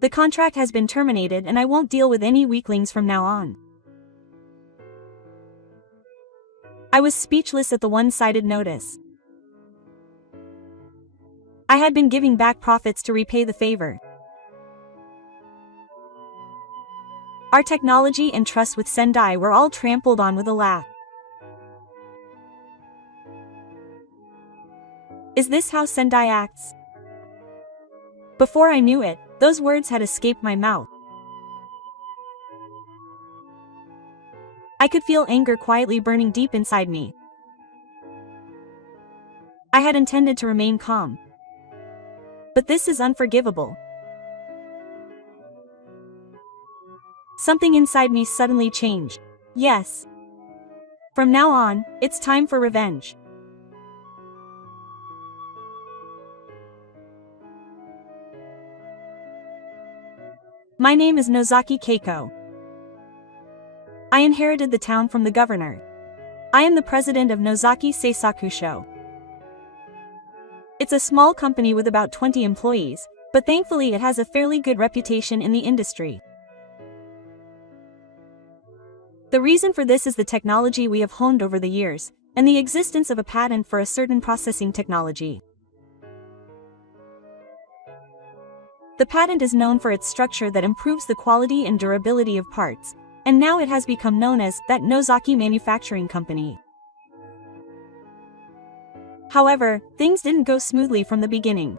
The contract has been terminated and I won't deal with any weaklings from now on. I was speechless at the one-sided notice. I had been giving back profits to repay the favor. Our technology and trust with Sendai were all trampled on with a laugh. Is this how Sendai acts? Before I knew it, those words had escaped my mouth. I could feel anger quietly burning deep inside me. I had intended to remain calm. But this is unforgivable. Something inside me suddenly changed. Yes. From now on, it's time for revenge. My name is Nozaki Keiko. I inherited the town from the governor. I am the president of Nozaki Seisakusho. It's a small company with about 20 employees, but thankfully it has a fairly good reputation in the industry. The reason for this is the technology we have honed over the years, and the existence of a patent for a certain processing technology. The patent is known for its structure that improves the quality and durability of parts, and now it has become known as that Nozaki Manufacturing Company. However, things didn't go smoothly from the beginning.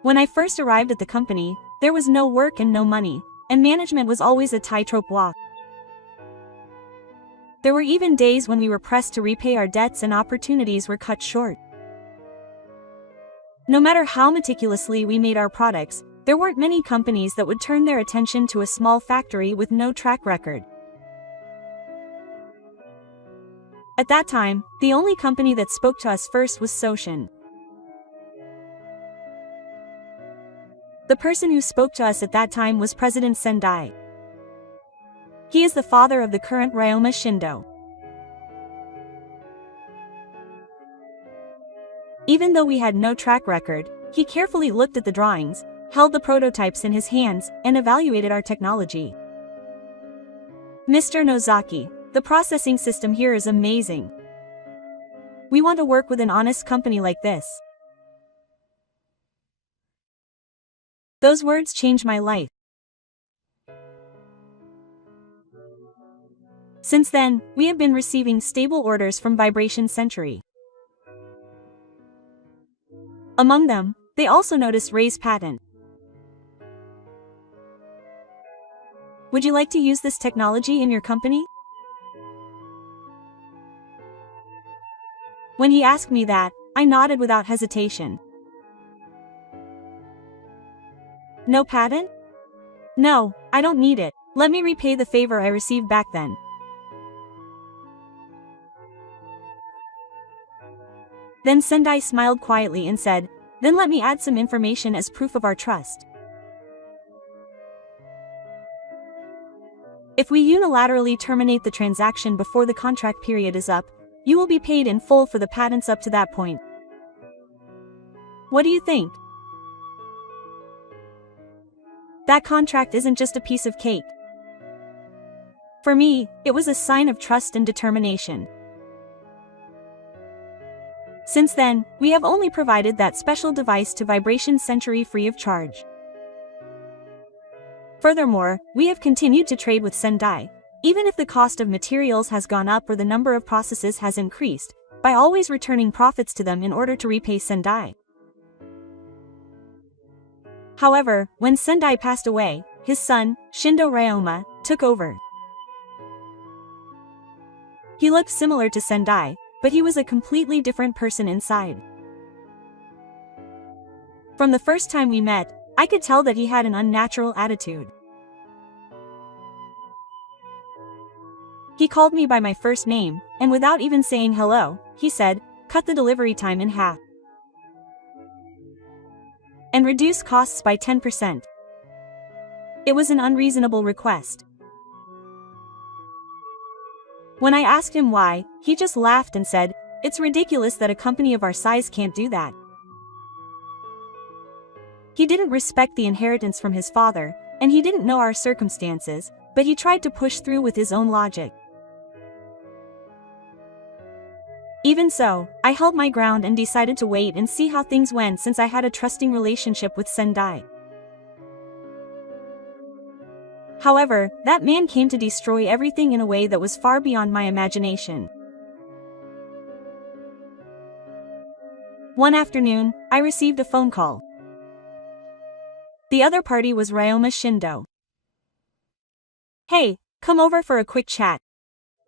When I first arrived at the company, there was no work and no money, and management was always a tightrope walk. There were even days when we were pressed to repay our debts and opportunities were cut short. No matter how meticulously we made our products, there weren't many companies that would turn their attention to a small factory with no track record. At that time, the only company that spoke to us first was Soshin. The person who spoke to us at that time was President Sendai. He is the father of the current Ryoma Shindo. Even though we had no track record, he carefully looked at the drawings, held the prototypes in his hands, and evaluated our technology. Mr. Nozaki, the processing system here is amazing. We want to work with an honest company like this. Those words changed my life. Since then, we have been receiving stable orders from Vibration Century. Among them, they also noticed Ray's patent. Would you like to use this technology in your company? When he asked me that, I nodded without hesitation. No patent? No, I don't need it. Let me repay the favor I received back then. Then Sendai smiled quietly and said, then let me add some information as proof of our trust. If we unilaterally terminate the transaction before the contract period is up, you will be paid in full for the patents up to that point. What do you think? That contract isn't just a piece of cake. For me, it was a sign of trust and determination. Since then, we have only provided that special device to Vibration Century free of charge. Furthermore, we have continued to trade with Sendai, even if the cost of materials has gone up or the number of processes has increased, by always returning profits to them in order to repay Sendai. However, when Sendai passed away, his son, Shindo Ryoma, took over. He looked similar to Sendai, but he was a completely different person inside. From the first time we met, I could tell that he had an unnatural attitude. He called me by my first name, and without even saying hello, he said, cut the delivery time in half. And reduce costs by 10%. It was an unreasonable request. When I asked him why, he just laughed and said, it's ridiculous that a company of our size can't do that. He didn't respect the inheritance from his father, and he didn't know our circumstances, but he tried to push through with his own logic. Even so, I held my ground and decided to wait and see how things went since I had a trusting relationship with Sendai. However, that man came to destroy everything in a way that was far beyond my imagination. One afternoon, I received a phone call. The other party was Ryoma Shindo. "Hey, come over for a quick chat.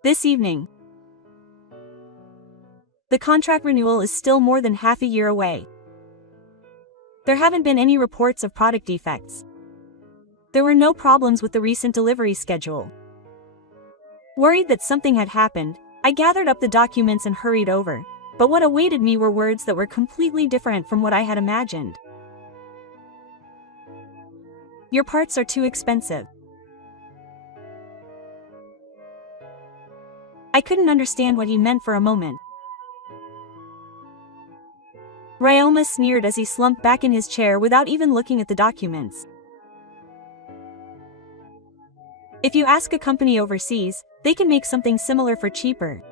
This evening." The contract renewal is still more than half a year away. There haven't been any reports of product defects. There were no problems with the recent delivery schedule. Worried that something had happened, I gathered up the documents and hurried over, but what awaited me were words that were completely different from what I had imagined. "Your parts are too expensive." I couldn't understand what he meant for a moment. Ryoma sneered as he slumped back in his chair without even looking at the documents. "If you ask a company overseas, they can make something similar for cheaper.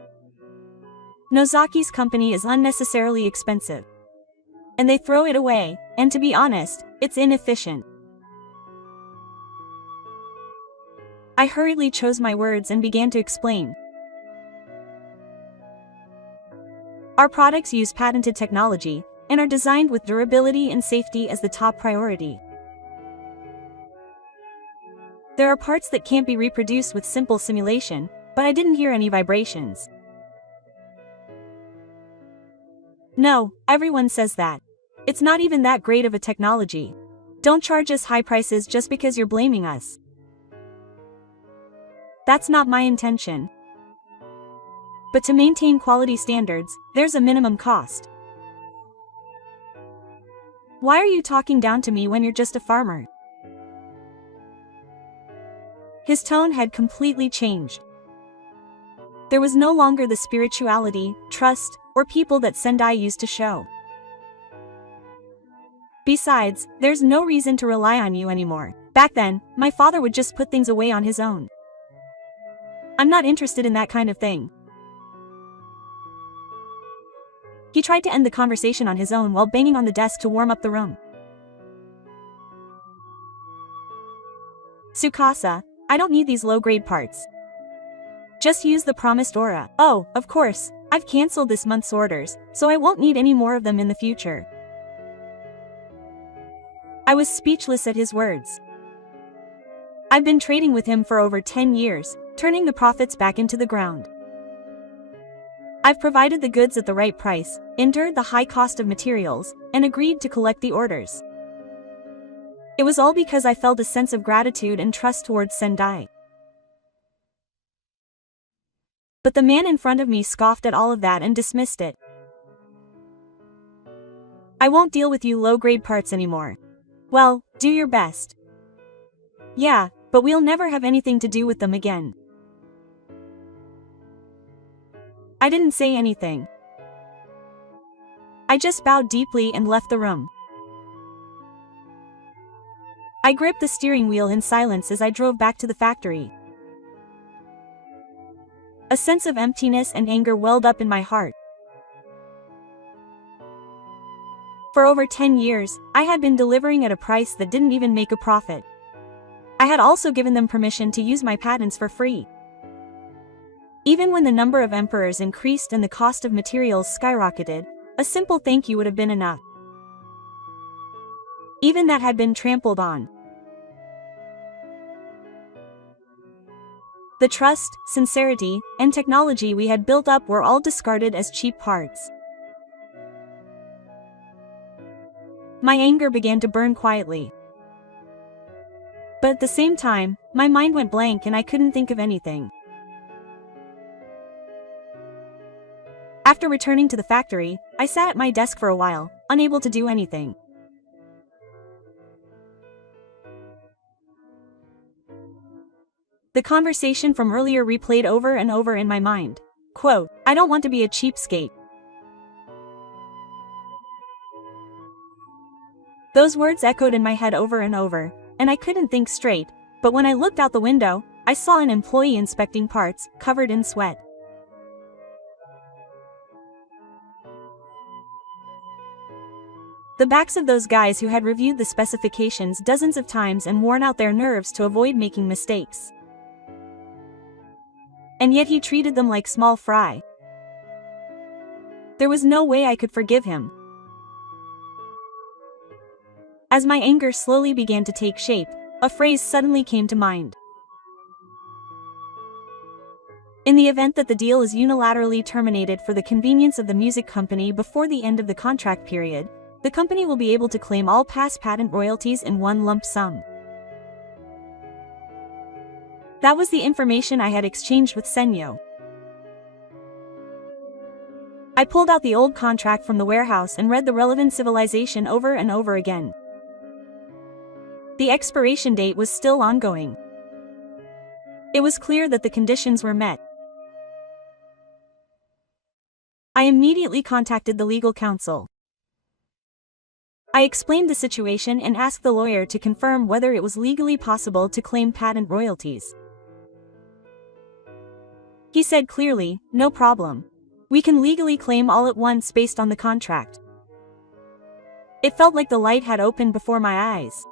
Nozaki's company is unnecessarily expensive. And they throw it away, and to be honest, it's inefficient." I hurriedly chose my words and began to explain. "Our products use patented technology, and are designed with durability and safety as the top priority. There are parts that can't be reproduced with simple simulation, but I didn't hear any vibrations." "No, everyone says that. It's not even that great of a technology. Don't charge us high prices just because you're blaming us." "That's not my intention. But to maintain quality standards, there's a minimum cost." "Why are you talking down to me when you're just a farmer?" His tone had completely changed. There was no longer the spirituality, trust, or people that Sendai used to show. "Besides, there's no reason to rely on you anymore. Back then, my father would just put things away on his own. I'm not interested in that kind of thing." He tried to end the conversation on his own while banging on the desk to warm up the room. "Tsukasa, I don't need these low-grade parts. Just use the promised aura. Oh, of course, I've cancelled this month's orders, so I won't need any more of them in the future." I was speechless at his words. I've been trading with him for over 10 years, turning the profits back into the ground. I've provided the goods at the right price, endured the high cost of materials, and agreed to collect the orders. It was all because I felt a sense of gratitude and trust towards Sendai. But the man in front of me scoffed at all of that and dismissed it. "I won't deal with you low-grade parts anymore." "Well, do your best." "Yeah, but we'll never have anything to do with them again." I didn't say anything. I just bowed deeply and left the room. I gripped the steering wheel in silence as I drove back to the factory. A sense of emptiness and anger welled up in my heart. For over 10 years, I had been delivering at a price that didn't even make a profit. I had also given them permission to use my patents for free. Even when the number of emperors increased and the cost of materials skyrocketed, a simple thank you would have been enough. Even that had been trampled on. The trust, sincerity, and technology we had built up were all discarded as cheap parts. My anger began to burn quietly. But at the same time, my mind went blank and I couldn't think of anything. After returning to the factory, I sat at my desk for a while, unable to do anything. The conversation from earlier replayed over and over in my mind. Quote, "I don't want to be a cheapskate. Those words echoed in my head over and over, and I couldn't think straight, but when I looked out the window, I saw an employee inspecting parts, covered in sweat. The backs of those guys who had reviewed the specifications dozens of times and worn out their nerves to avoid making mistakes. And yet he treated them like small fry. There was no way I could forgive him. As my anger slowly began to take shape, a phrase suddenly came to mind. In the event that the deal is unilaterally terminated for the convenience of the music company before the end of the contract period, the company will be able to claim all past patent royalties in one lump sum. That was the information I had exchanged with Senyo. I pulled out the old contract from the warehouse and read the relevant civilization over and over again. The expiration date was still ongoing. It was clear that the conditions were met. I immediately contacted the legal counsel. I explained the situation and asked the lawyer to confirm whether it was legally possible to claim patent royalties. He said clearly, "No problem. We can legally claim all at once based on the contract." It felt like the light had opened before my eyes.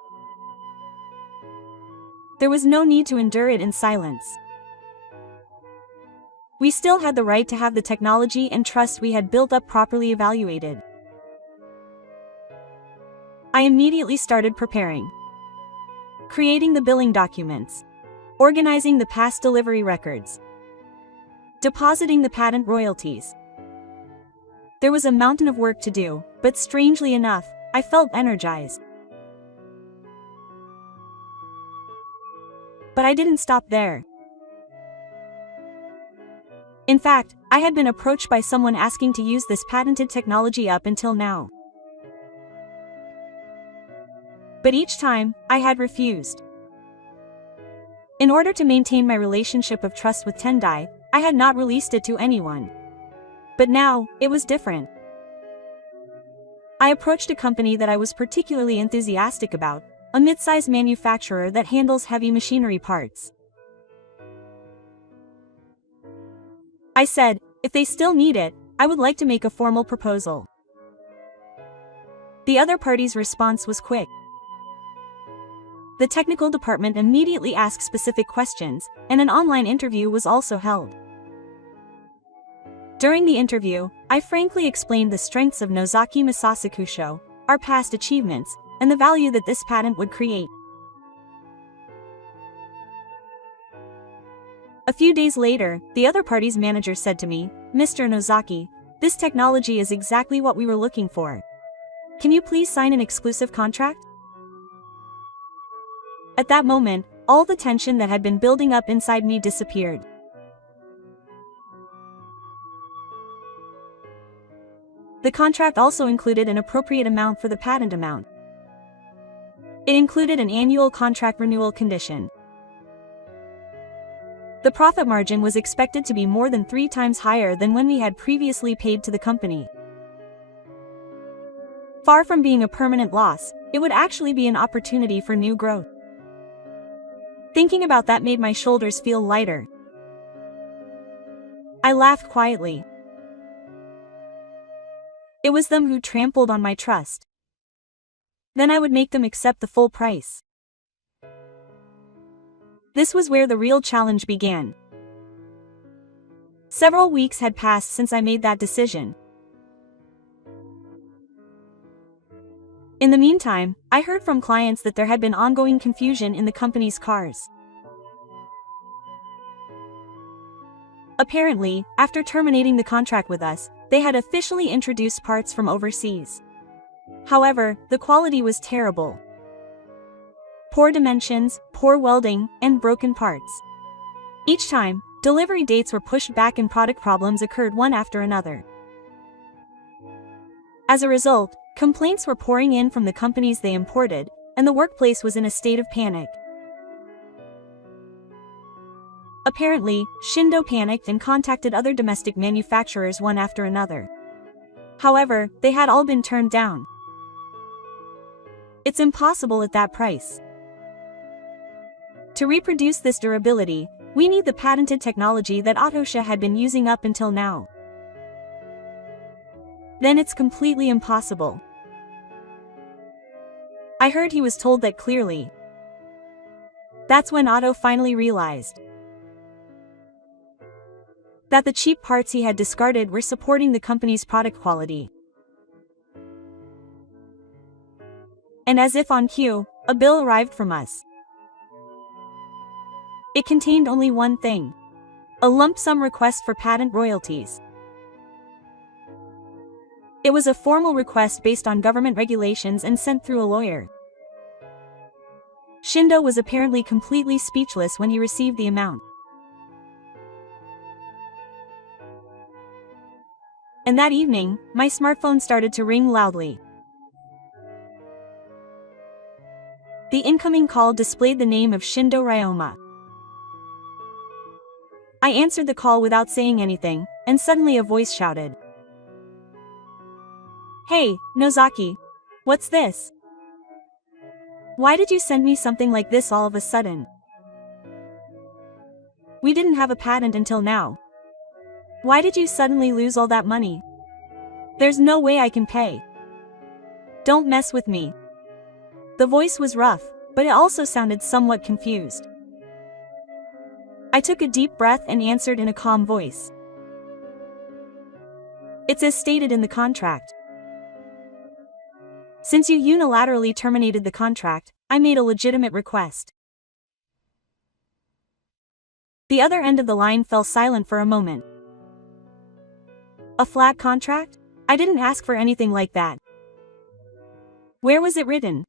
There was no need to endure it in silence. We still had the right to have the technology and trust we had built up properly evaluated. I immediately started preparing. Creating the billing documents. Organizing the past delivery records. Depositing the patent royalties. There was a mountain of work to do, but strangely enough, I felt energized. But I didn't stop there. In fact, I had been approached by someone asking to use this patented technology up until now. But each time, I had refused. In order to maintain my relationship of trust with Tendai, I had not released it to anyone. But now, it was different. I approached a company that I was particularly enthusiastic about, a mid-sized manufacturer that handles heavy machinery parts. I said, if they still need it, I would like to make a formal proposal. The other party's response was quick. The technical department immediately asked specific questions, and an online interview was also held. During the interview, I frankly explained the strengths of Nozaki Masasakusho, our past achievements, and the value that this patent would create. A few days later, the other party's manager said to me, "Mr. Nozaki, this technology is exactly what we were looking for. Can you please sign an exclusive contract?" At that moment, all the tension that had been building up inside me disappeared. The contract also included an appropriate amount for the patent amount. It included an annual contract renewal condition. The profit margin was expected to be more than 3 times higher than when we had previously paid to the company. Far from being a permanent loss, it would actually be an opportunity for new growth. Thinking about that made my shoulders feel lighter. I laughed quietly. It was them who trampled on my trust. Then I would make them accept the full price. This was where the real challenge began. Several weeks had passed since I made that decision. In the meantime, I heard from clients that there had been ongoing confusion in the company's cars. Apparently, after terminating the contract with us, they had officially introduced parts from overseas. However, the quality was terrible. Poor dimensions, poor welding, and broken parts. Each time, delivery dates were pushed back and product problems occurred one after another. As a result, complaints were pouring in from the companies they imported, and the workplace was in a state of panic. Apparently, Shindo panicked and contacted other domestic manufacturers one after another. However, they had all been turned down. It's impossible at that price. To reproduce this durability, we need the patented technology that Autosha had been using up until now. Then it's completely impossible. I heard he was told that clearly. That's when Otto finally realized that the cheap parts he had discarded were supporting the company's product quality. And as if on cue, a bill arrived from us. It contained only one thing: a lump sum request for patent royalties. It was a formal request based on government regulations and sent through a lawyer. Shindo was apparently completely speechless when he received the amount. And that evening, my smartphone started to ring loudly. The incoming call displayed the name of Shindo Ryoma. I answered the call without saying anything, and suddenly a voice shouted, "Hey, Nozaki. What's this? Why did you send me something like this all of a sudden? We didn't have a patent until now. Why did you suddenly lose all that money? There's no way I can pay. Don't mess with me." The voice was rough, but it also sounded somewhat confused. I took a deep breath and answered in a calm voice. "It's as stated in the contract. Since you unilaterally terminated the contract, I made a legitimate request." The other end of the line fell silent for a moment. A flat contract? I didn't ask for anything like that. Where was it written?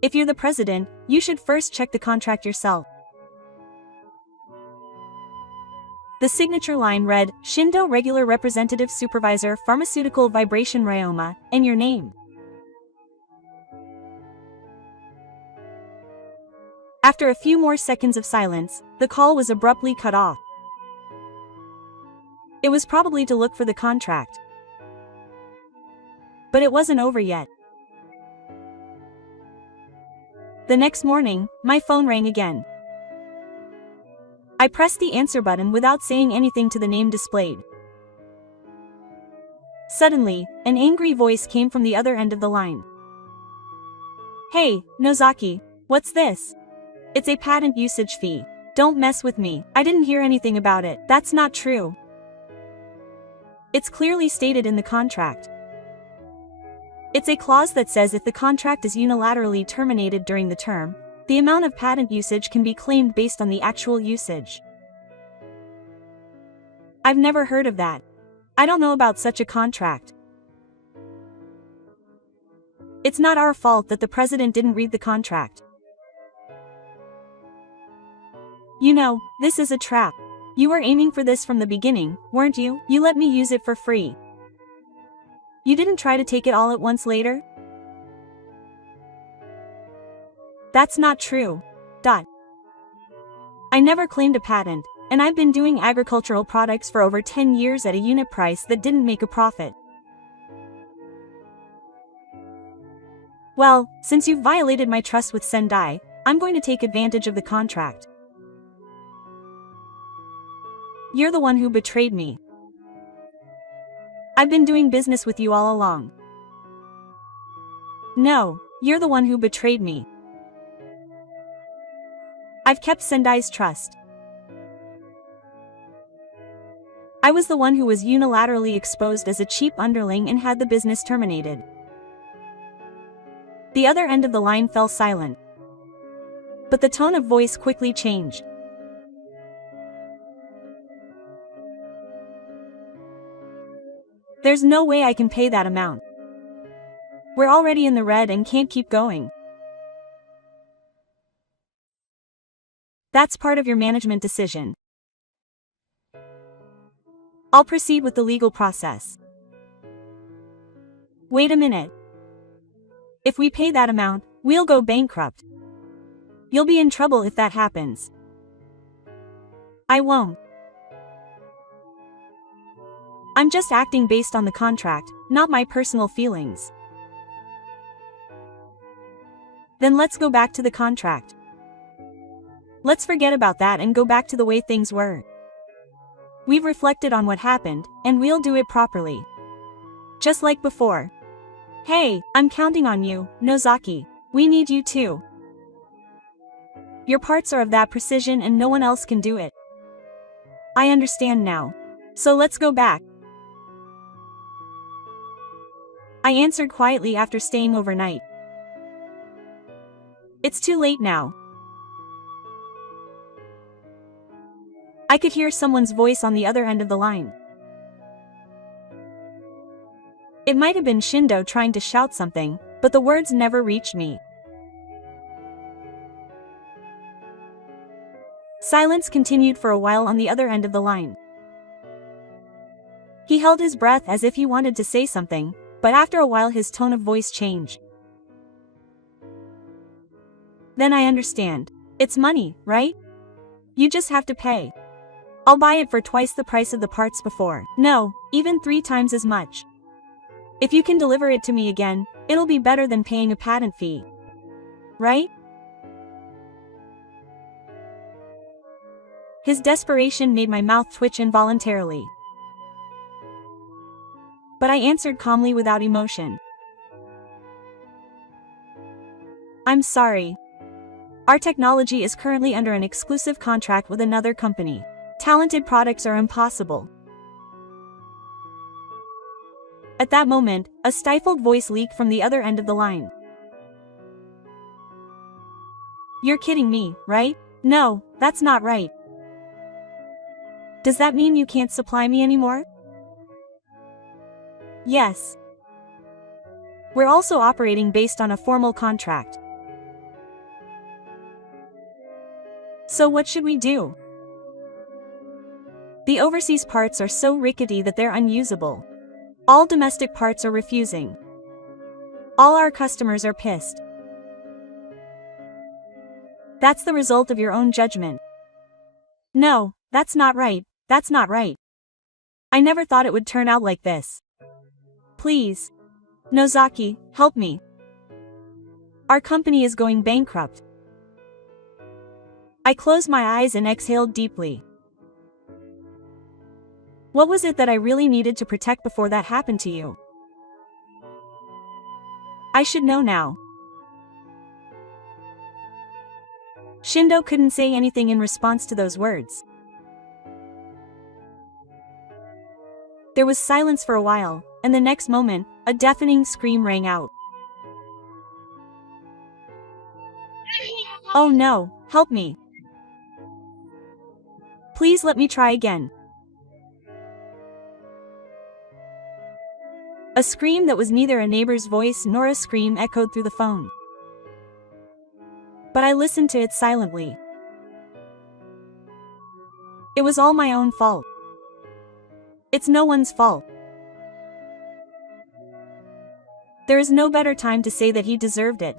If you're the president, you should first check the contract yourself. The signature line read, "Shindo Regular Representative Supervisor Pharmaceutical Vibration Ryoma," and your name. After a few more seconds of silence, the call was abruptly cut off. It was probably to look for the contract. But it wasn't over yet. The next morning, my phone rang again. I pressed the answer button without saying anything to the name displayed. Suddenly, an angry voice came from the other end of the line. "Hey, Nozaki, what's this? It's a patent usage fee. Don't mess with me. I didn't hear anything about it. That's not true. It's clearly stated in the contract. It's a clause that says if the contract is unilaterally terminated during the term, the amount of patent usage can be claimed based on the actual usage." I've never heard of that. I don't know about such a contract. It's not our fault that the president didn't read the contract. You know, this is a trap. You were aiming for this from the beginning, weren't you? You let me use it for free. You didn't try to take it all at once later? That's not true. I never claimed a patent, and I've been doing agricultural products for over 10 years at a unit price that didn't make a profit. Well, since you've violated my trust with Sendai, I'm going to take advantage of the contract. You're the one who betrayed me. I've been doing business with you all along. No, you're the one who betrayed me. I've kept Sendai's trust. I was the one who was unilaterally exposed as a cheap underling and had the business terminated. The other end of the line fell silent. But the tone of voice quickly changed. There's no way I can pay that amount. We're already in the red and can't keep going. That's part of your management decision. I'll proceed with the legal process. Wait a minute. If we pay that amount, we'll go bankrupt. You'll be in trouble if that happens. I won't. I'm just acting based on the contract, not my personal feelings. Then let's go back to the contract. Let's forget about that and go back to the way things were. We've reflected on what happened, and we'll do it properly. Just like before. Hey, I'm counting on you, Nozaki. We need you too. Your parts are of that precision and no one else can do it. I understand now. So let's go back. I answered quietly after staying overnight. It's too late now. I could hear someone's voice on the other end of the line. It might have been Shindo trying to shout something, but the words never reached me. Silence continued for a while on the other end of the line. He held his breath as if he wanted to say something, but after a while his tone of voice changed. Then I understand. It's money, right? You just have to pay. I'll buy it for twice the price of the parts before. No, even 3 times as much. If you can deliver it to me again, it'll be better than paying a patent fee. Right? His desperation made my mouth twitch involuntarily. But I answered calmly without emotion. I'm sorry. Our technology is currently under an exclusive contract with another company. Talented products are impossible. At that moment, a stifled voice leaked from the other end of the line. You're kidding me, right? No, that's not right. Does that mean you can't supply me anymore? Yes. We're also operating based on a formal contract. So what should we do? The overseas parts are so rickety that they're unusable. All domestic parts are refusing. All our customers are pissed. That's the result of your own judgment. No, that's not right, that's not right. I never thought it would turn out like this. Please. Nozaki, help me. Our company is going bankrupt. I closed my eyes and exhaled deeply. What was it that I really needed to protect before that happened to you? I should know now. Shindo couldn't say anything in response to those words. There was silence for a while, and the next moment, a deafening scream rang out. Oh no, help me. Please let me try again. A scream that was neither a neighbor's voice nor a scream echoed through the phone. But I listened to it silently. It was all my own fault. It's no one's fault. There is no better time to say that he deserved it.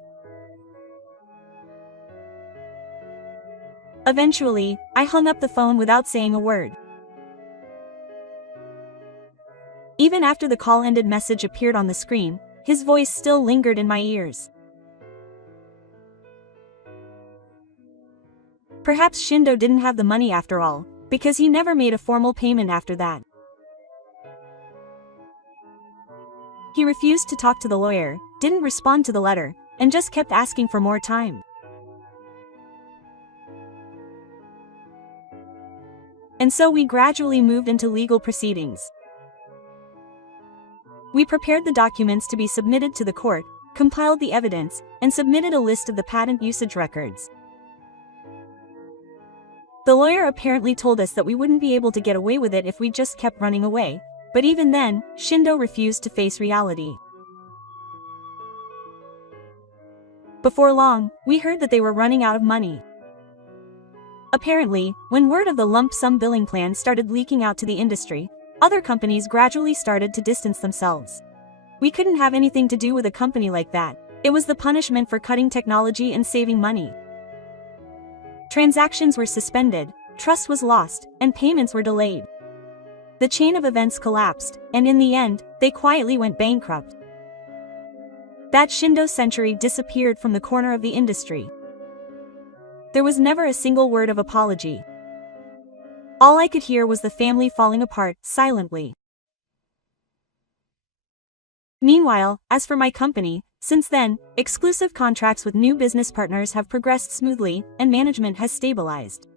Eventually, I hung up the phone without saying a word. Even after the call-ended message appeared on the screen, his voice still lingered in my ears. Perhaps Shindo didn't have the money after all, because he never made a formal payment after that. He refused to talk to the lawyer, didn't respond to the letter, and just kept asking for more time. And so we gradually moved into legal proceedings. We prepared the documents to be submitted to the court, compiled the evidence, and submitted a list of the patent usage records. The lawyer apparently told us that we wouldn't be able to get away with it if we just kept running away, but even then, Shindo refused to face reality. Before long, we heard that they were running out of money. Apparently, when word of the lump sum billing plan started leaking out to the industry, other companies gradually started to distance themselves. We couldn't have anything to do with a company like that. It was the punishment for cutting technology and saving money. Transactions were suspended, trust was lost, and payments were delayed. The chain of events collapsed, and in the end, they quietly went bankrupt. That Shindo century disappeared from the corner of the industry. There was never a single word of apology. All I could hear was the family falling apart, silently. Meanwhile, as for my company, since then, exclusive contracts with new business partners have progressed smoothly, and management has stabilized.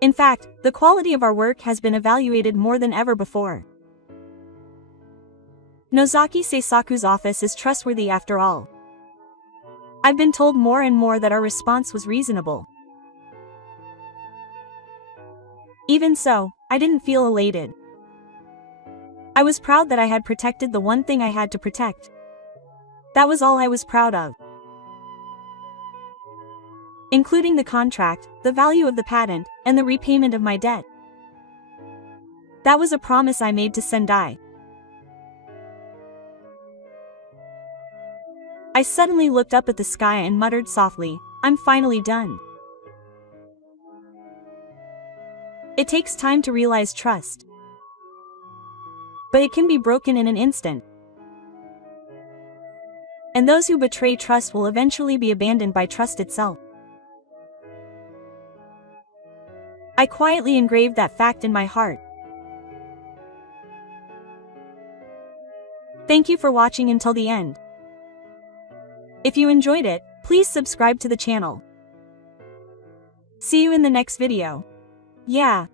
In fact, the quality of our work has been evaluated more than ever before. Nozaki Seisaku's office is trustworthy after all. I've been told more and more that our response was reasonable. Even so, I didn't feel elated. I was proud that I had protected the one thing I had to protect. That was all I was proud of. Including the contract, the value of the patent, and the repayment of my debt. That was a promise I made to Sendai. I suddenly looked up at the sky and muttered softly, "I'm finally done." It takes time to realize trust. But it can be broken in an instant. And those who betray trust will eventually be abandoned by trust itself. I quietly engraved that fact in my heart. Thank you for watching until the end. If you enjoyed it, please subscribe to the channel. See you in the next video. Yeah.